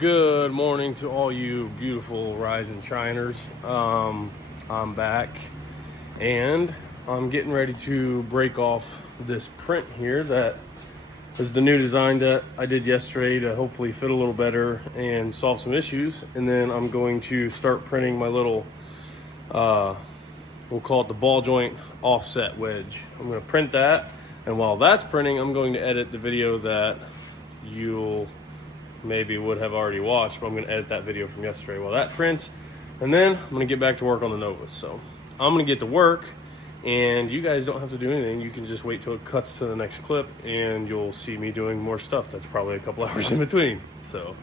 Good morning to all you beautiful rising shiners. I'm back and I'm getting ready to break off this print here that is the new design that I did yesterday to hopefully fit a little better and solve some issues. And then I'm going to start printing my little, we'll call it the ball joint offset wedge. I'm going to print that, and while that's printing, I'm going to edit the video that you'll maybe would have already watched, but I'm going to edit that video from yesterday while that prints, and then I'm going to get back to work on the Novas. So I'm going to get to work, and you guys don't have to do anything. You can just wait till it cuts to the next clip, and you'll see me doing more stuff. That's probably a couple hours in between. So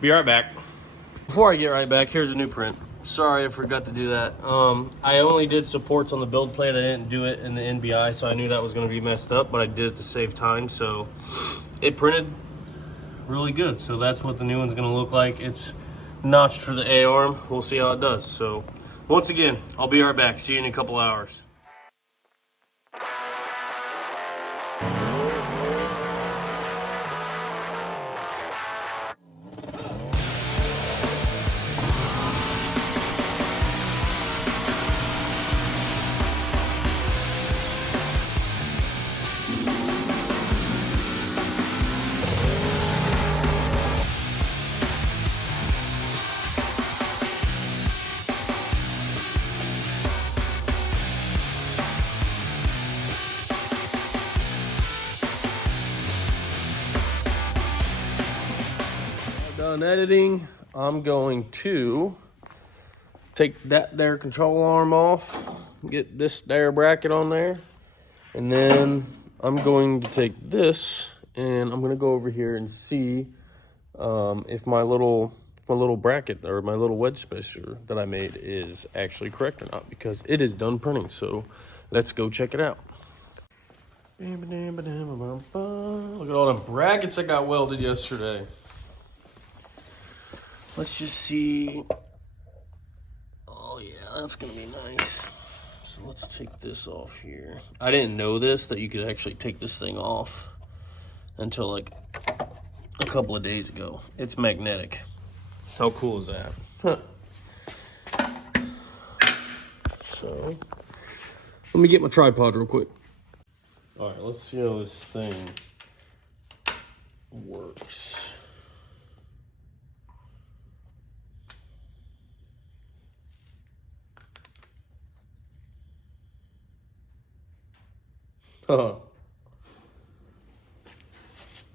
be right back. Before I get right back, here's a new print. Sorry, I forgot to do that. I only did supports on the build plate. I didn't do it in the NBI, so I knew that was going to be messed up, but I did it to save time. So it printed really good. So that's what the new one's going to look like. It's notched for the A-arm. We'll see how it does. So once again, I'll be right back. See you in a couple hours. Done editing. I'm going to take that there control arm off, get this there bracket on there, and then I'm going to take this and I'm going to go over here and see if my little bracket or my little wedge spacer that I made is actually correct or not, because it is done printing. So let's go check it out. Look at all the brackets I got welded yesterday. Let's just see. Oh yeah, that's gonna be nice. So let's take this off here. I didn't know that you could actually take this thing off until like a couple of days ago. It's magnetic. How cool is that? Huh. So let me get my tripod real quick. All right, let's see how this thing works. Oh,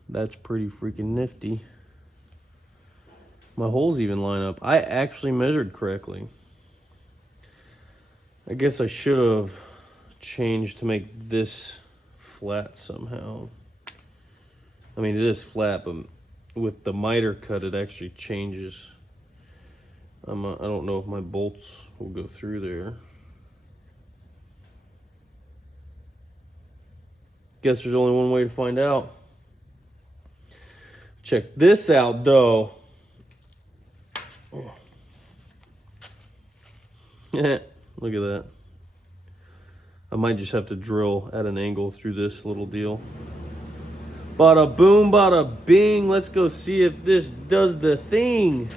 that's pretty freaking nifty. My holes even line up. I actually measured correctly. I guess I should have changed to make this flat somehow. I mean, it is flat, but with the miter cut, it actually changes. I don't know if my bolts will go through there. Guess there's only one way to find out. Check this out, though. Look at that. I might just have to drill at an angle through this little deal. Bada boom, bada bing. Let's go see if this does the thing.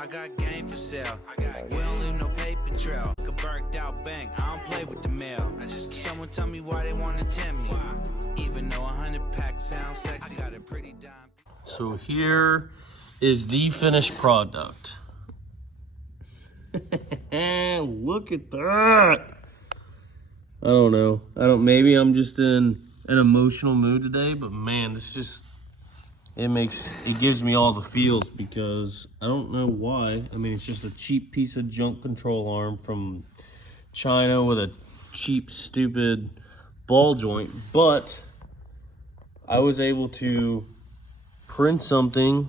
I got game for sale. We don't leave no paper trail. A burnt out bank. I don't play with the mail. Someone tell me why they wanna tempt me. Even though 100 packs sound sexy, I got a pretty dime. So here is the finished product. Look at that. I don't know. Maybe I'm just in an emotional mood today, but man, this just it gives me all the feels, because I don't know why. I mean, it's just a cheap piece of junk control arm from China with a cheap, stupid ball joint, but I was able to print something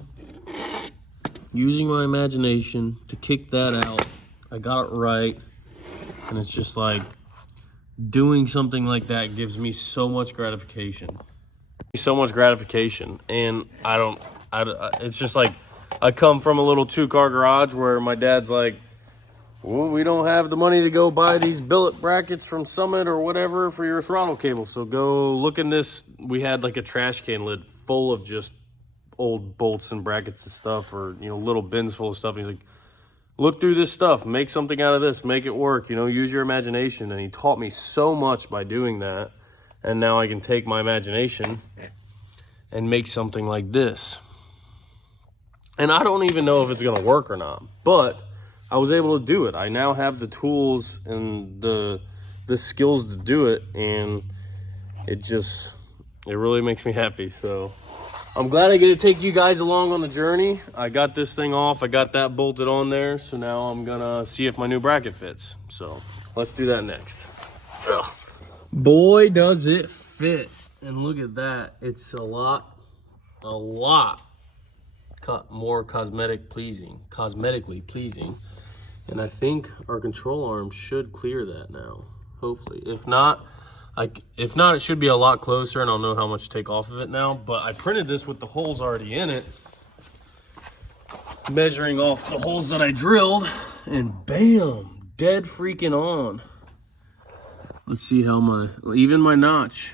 using my imagination to kick that out. I got it right, and it's just like doing something like that gives me so much gratification. And it's just like, I come from a little 2-car garage where my dad's like, well, we don't have the money to go buy these billet brackets from Summit or whatever for your throttle cable. So go look in this. We had like a trash can lid full of just old bolts and brackets and stuff, or, you know, little bins full of stuff. And he's like, look through this stuff, make something out of this, make it work, you know, use your imagination. And he taught me so much by doing that. And now I can take my imagination and make something like this. And I don't even know if it's gonna work or not, but I was able to do it. I now have the tools and the skills to do it, and it really makes me happy. So I'm glad I get to take you guys along on the journey. I got this thing off, I got that bolted on there, so now I'm gonna see if my new bracket fits. So let's do that next. Ugh. Boy, does it fit. And look at that, it's a lot more cosmetically pleasing. And I think our control arm should clear that now, hopefully. If not, it should be a lot closer, and I'll know how much to take off of it now. But I printed this with the holes already in it, measuring off the holes that I drilled, and bam, dead freaking on. Let's see how even my notch,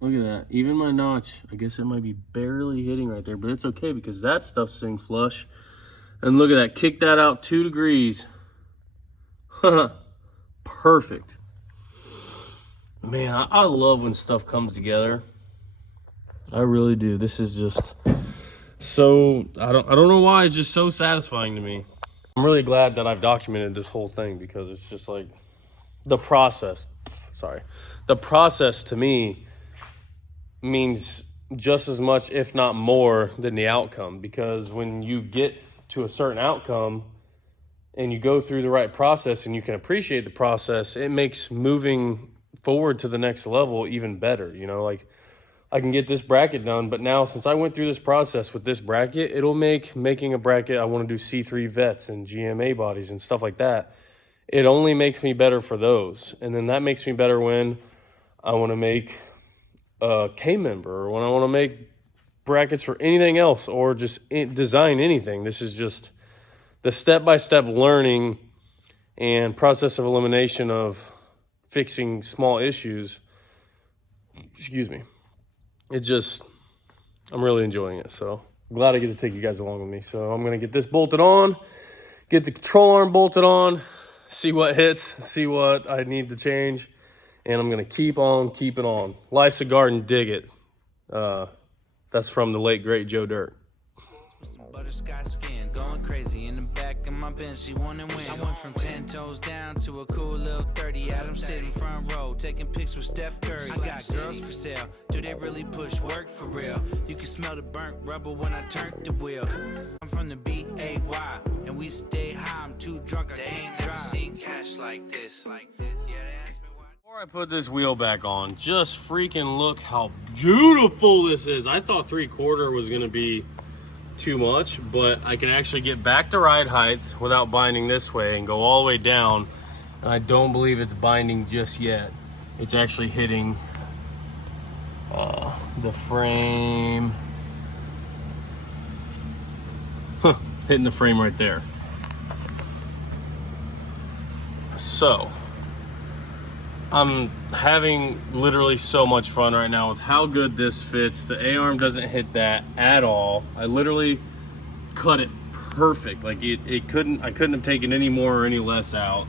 look at that, even my notch, I guess it might be barely hitting right there, but it's okay because that stuff's sitting flush. And look at that, kick that out 2 degrees. Perfect. Man, I love when stuff comes together. I really do. This is just so, I don't know why, it's just so satisfying to me. I'm really glad that I've documented this whole thing, because it's just like the process to me means just as much, if not more, than the outcome. Because when you get to a certain outcome and you go through the right process and you can appreciate the process, it makes moving forward to the next level even better. You know, like, I can get this bracket done, but now since I went through this process with this bracket, it'll make making a bracket, I want to do C3 vets and GMA bodies and stuff like that. It only makes me better for those. And then that makes me better when I want to make a K-member, or when I want to make brackets for anything else, or just design anything. This is just the step-by-step learning and process of elimination of fixing small issues. Excuse me. I'm really enjoying it. So I'm glad I get to take you guys along with me. So I'm going to get this bolted on, get the control arm bolted on, see what hits, see what I need to change, and I'm going to keep on keeping on. Life's a garden, dig it. That's from the late, great Joe Dirt. Butterscotch skin, going crazy in the back of my bench. She wanna win. I went from 10 toes down to a cool little 30. Adam sitting front row, taking pics with Steph Curry. I got girls for sale. Do they really push work for real? You can smell the burnt rubber when I turn the wheel. I'm from the B-A-Y, and we stay high. I'm too drunk, I can't drive. Seen cash like this. Yeah, they asked me why. Before I put this wheel back on, just freaking look how beautiful this is. I thought 3/4 was gonna be too much, but I can actually get back to ride height without binding this way and go all the way down. And I don't believe it's binding just yet. It's actually hitting the frame. Hitting the frame right there. So I'm having literally so much fun right now with how good this fits. The A-arm doesn't hit that at all. I literally cut it perfect. Like I couldn't have taken any more or any less out.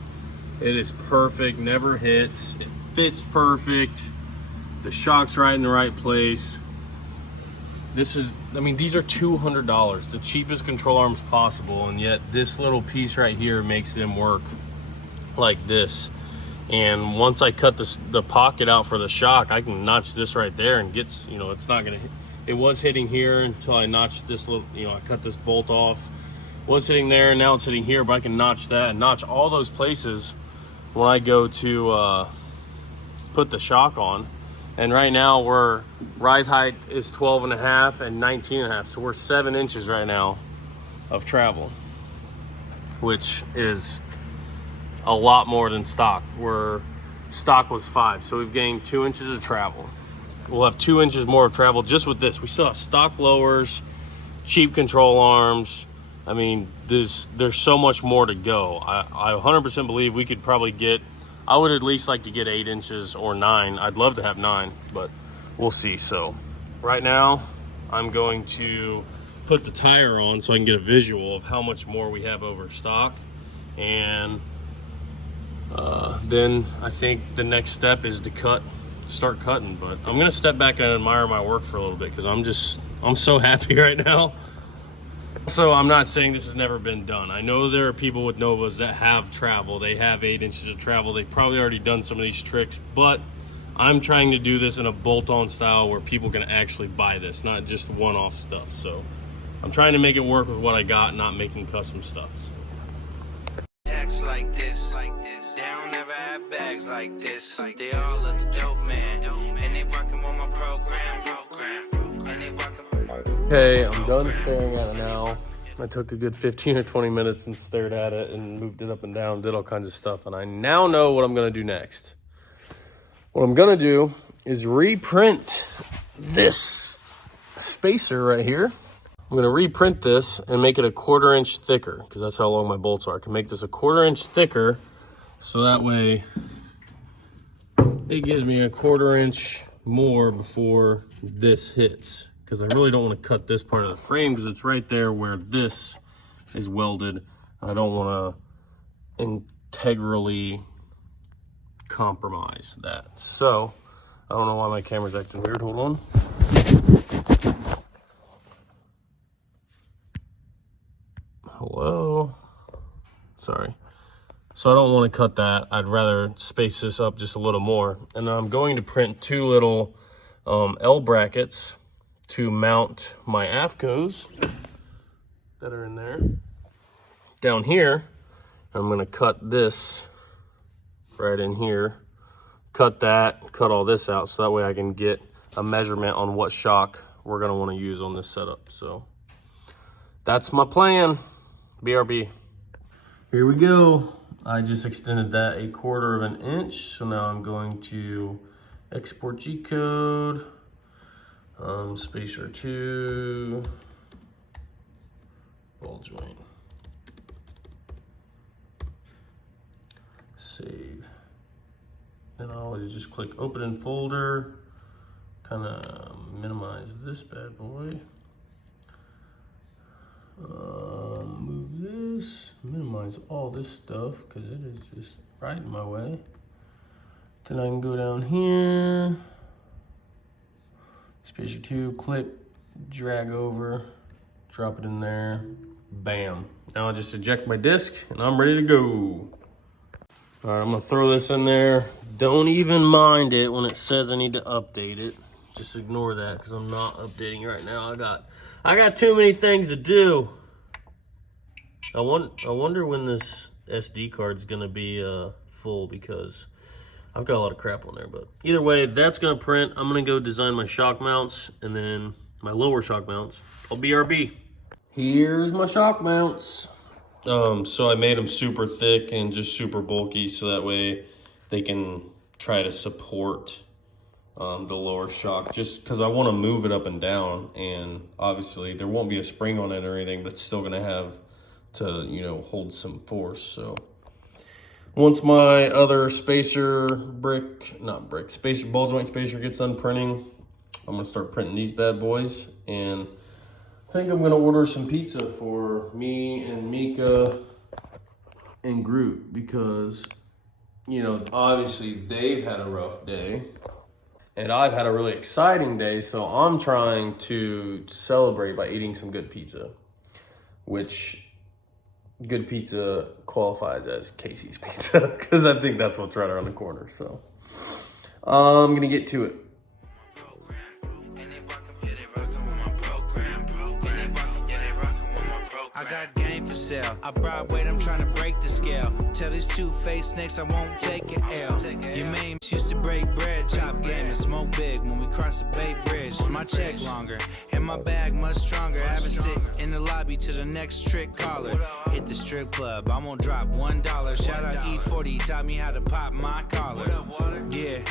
It is perfect, never hits. It fits perfect. The shock's right in the right place. These are $200, the cheapest control arms possible, and yet this little piece right here makes them work like this. And once I cut the pocket out for the shock, I can notch this right there and it's not gonna hit. It was hitting here until I notched this little, I cut this bolt off. It was hitting there, and now it's hitting here, but I can notch that and notch all those places when I go to put the shock on. And right now ride height is 12.5 and 19.5. So we're 7 inches right now of travel, which is a lot more than stock, where stock was 5. So we've gained 2 inches of travel. We'll have 2 inches more of travel just with this. We still have stock lowers, cheap control arms, I mean, there's so much more to go. I 100% believe we could probably get, I would at least like to get 8 inches or 9. I'd love to have 9, but we'll see. So right now I'm going to put the tire on so I can get a visual of how much more we have over stock. And then I think the next step is to start cutting. But I'm gonna step back and admire my work for a little bit because I'm so happy right now. So I'm not saying this has never been done. I know there are people with Novas that have travel. They have 8 inches of travel. They've probably already done some of these tricks, but I'm trying to do this in a bolt-on style where people can actually buy this, not just one-off stuff. So I'm trying to make it work with what I got, not making custom stuff. Text like this. They don't never have bags like this. They all look the dope man, and they working on my program. Okay, I'm done staring at it now. I took a good 15 or 20 minutes and stared at it and moved it up and down, did all kinds of stuff, and I now know what I'm gonna do next. What I'm gonna do is reprint this spacer right here. I'm gonna reprint this and make it a 1/4 inch thicker because that's how long my bolts are. I can make this a 1/4 inch thicker so that way it gives me a 1/4 inch more before this hits. Because I really don't want to cut this part of the frame because it's right there where this is welded. I don't want to integrally compromise that. So, I don't know why my camera's acting weird. Hold on. Hello? Sorry. So I don't want to cut that. I'd rather space this up just a little more. And I'm going to print 2 little L brackets to mount my AFCOs that are in there. Down here, I'm gonna cut this right in here, cut that, cut all this out, so that way I can get a measurement on what shock we're gonna wanna use on this setup. So that's my plan, BRB. Here we go. I just extended that a 1/4 inch, so now I'm going to export G-code. Spacer 2, ball joint, save. Then I always just click open in folder, kind of minimize this bad boy. Move this, minimize all this stuff because it is just right in my way. Then I can go down here. Spacer 2, clip, drag over, drop it in there, bam. Now I just eject my disc and I'm ready to go. All right, I'm gonna throw this in there. Don't even mind it when it says I need to update it. Just ignore that because I'm not updating right now. I got too many things to do. I wonder when this SD card's gonna be full because I've got a lot of crap on there, but either way, that's gonna print. I'm gonna go design my shock mounts and then my lower shock mounts. I'll BRB. Here's my shock mounts. So I made them super thick and just super bulky so that way they can try to support the lower shock just because I want to move it up and down, and obviously there won't be a spring on it or anything, but it's still gonna have to, you know, hold some force. So once my other spacer spacer ball joint spacer gets done printing, I'm gonna start printing these bad boys, and I think I'm gonna order some pizza for me and Mika and Groot because, you know, obviously they've had a rough day and I've had a really exciting day, so I'm trying to celebrate by eating some good pizza, which good pizza qualifies as Casey's Pizza because I think that's what's right around the corner. So I'm gonna get to it. I got game for sale. I brought weight, I'm trying to break the scale. Tell these two-faced snakes I won't take an L. Your main used to break bread, chop game and smoke big when we cross the Bay Bridge. My check longer and my bag much stronger. Have a sit in the lobby to the next trick caller. Hit the strip club, I'm gonna drop $1. Shout out E40, taught me how to pop my collar. Yeah.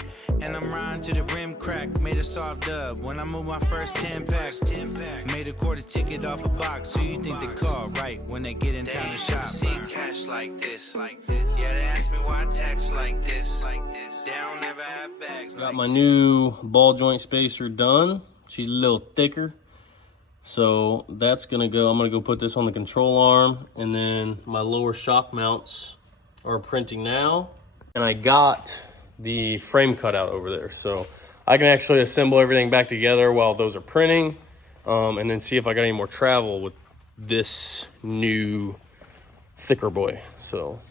And I'm riding to the rim crack, made a soft dub. When I moved my first 10 pack, made a quarter ticket off a box. Who you think they call, right, when they get in town to shop? See cash like this. Yeah, they ask me why I text like this. They don't never have bags. Got my new ball joint spacer done. She's a little thicker. So that's gonna go, I'm gonna go put this on the control arm, and then my lower shock mounts are printing now. And I got the frame cut out over there. So I can actually assemble everything back together while those are printing, and then see if I got any more travel with this new thicker boy. So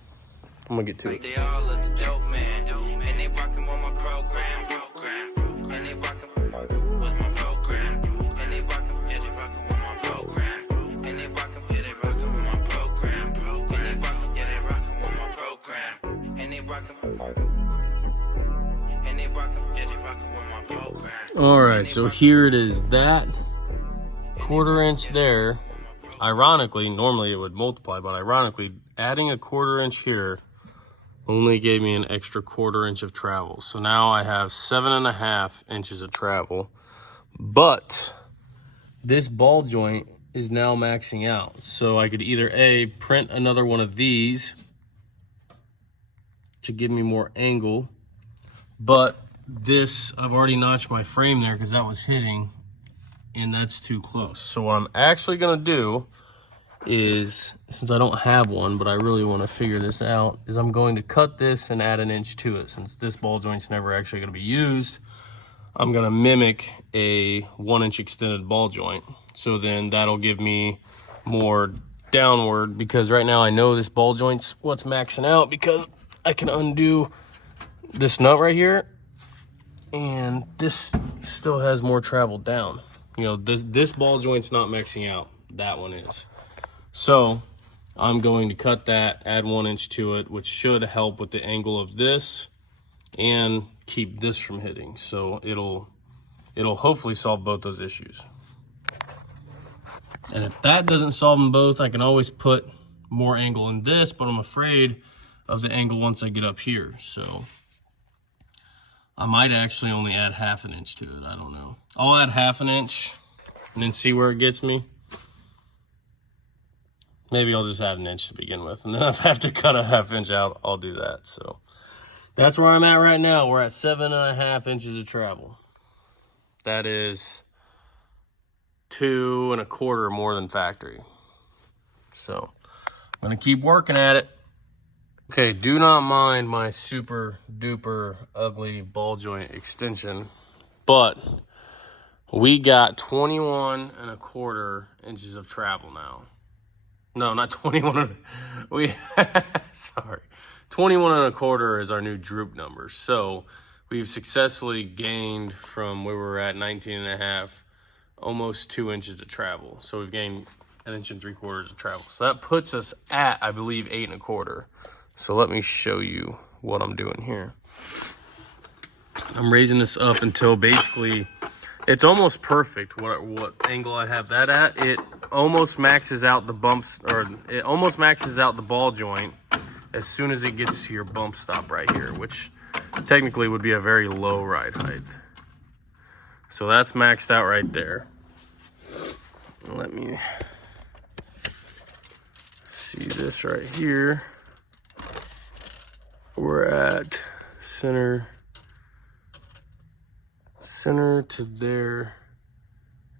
I'm gonna get to it. They all look the dope man, and they rockin' with my program. And they rockin' with my program. And they rockin' with my program. And they rockin' with my program. And they rockin' with my program. And they rockin' with my program. All right, so here it is. That quarter-inch there, ironically, normally it would multiply, but ironically, adding a quarter-inch here only gave me an extra quarter-inch of travel. So now I have 7.5 inches of travel, but this ball joint is now maxing out. So I could either A, print another one of these to give me more angle, but this, I've already notched my frame there because that was hitting, and that's too close. So what I'm actually gonna do is, since I don't have one, but I really want to figure this out, is I'm going to cut this and add an inch to it. Since this ball joint's never actually going to be used, I'm going to mimic a 1-inch extended ball joint. So then that'll give me more downward, because right now I know this ball joint's what's maxing out, because I can undo this nut right here, and this still has more travel down. You know, this ball joint's not maxing out. That one is. So I'm going to cut that, add 1 inch to it, which should help with the angle of this and keep this from hitting. So it'll hopefully solve both those issues. And if that doesn't solve them both, I can always put more angle in this, but I'm afraid of the angle once I get up here. So I might actually only add 1/2 inch to it. I don't know. I'll add 1/2 inch and then see where it gets me. Maybe I'll just add 1 inch to begin with, and then if I have to cut a 1/2 inch out, I'll do that. So that's where I'm at right now. We're at 7.5 inches of travel. That is 2 1/4 more than factory. So I'm gonna keep working at it. Okay, do not mind my super duper ugly ball joint extension, but we got 21 1/4 inches of travel now. No, not 21. Sorry. 21 1/4 is our new droop number. So we've successfully gained from where we were at 19.5, almost 2 inches of travel. So we've gained 1 3/4 of travel. So that puts us at, I believe, 8 1/4. So let me show you what I'm doing here. I'm raising this up until basically it's almost perfect what angle I have that at. It almost maxes out the bumps, or it almost maxes out the ball joint as soon as it gets to your bump stop right here, which technically would be a very low ride height. So that's maxed out right there. Let me see this right here. We're at center to there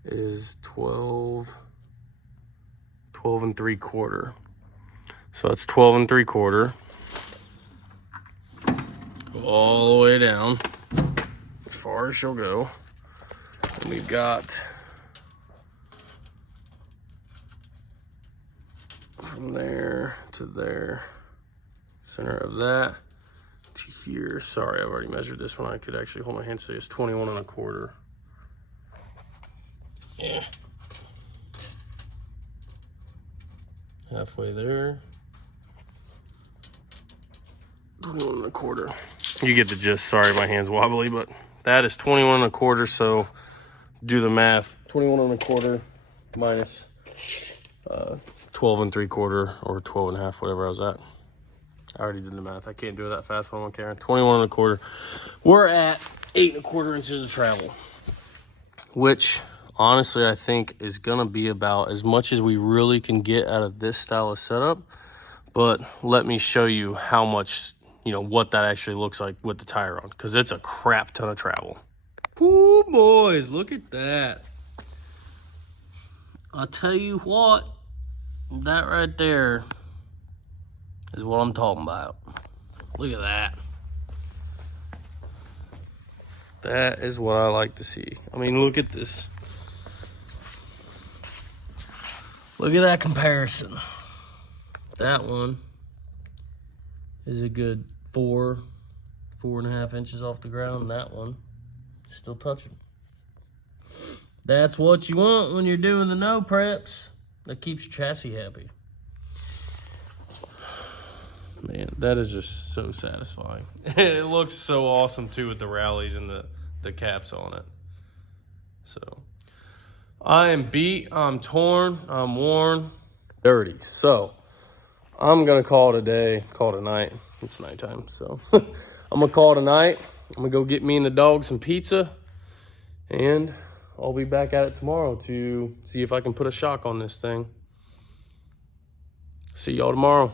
is 12 3/4. So that's 12 3/4. Go all the way down as far as she'll go. And we've got from there to there, center of that to here. Sorry, I've already measured this one. I could actually hold my hand and say it's 21 1/4. Yeah. Halfway there. 21 1/4. You get the gist. Sorry, my hand's wobbly, but that is 21 1/4. So do the math. 21 1/4 minus 12 3/4 or 12 1/2, whatever I was at. I already did the math. I can't do it that fast when I'm on camera. 21 1/4. We're at 8¼ inches of travel, which honestly I think is gonna be about as much as we really can get out of this style of setup. But let me show you how much, you know, what that actually looks like with the tire on, because it's a crap ton of travel. Ooh, boys, look at that. I'll tell you what, that right there is what I'm talking about. Look at that. That is what I like to see. I mean, look at this. Look at that comparison. That one is a good 4.5 inches off the ground. And that one is still touching. That's what you want when you're doing the no preps. That keeps your chassis happy. Man, that is just so satisfying. It looks so awesome too with the rallies and the caps on it. So I am beat, I'm torn, I'm worn, dirty. So I'm gonna call it a day, call it a night. It's nighttime, so I'm gonna call it a night. I'm gonna go get me and the dog some pizza, and I'll be back at it tomorrow to see if I can put a shock on this thing. See y'all tomorrow.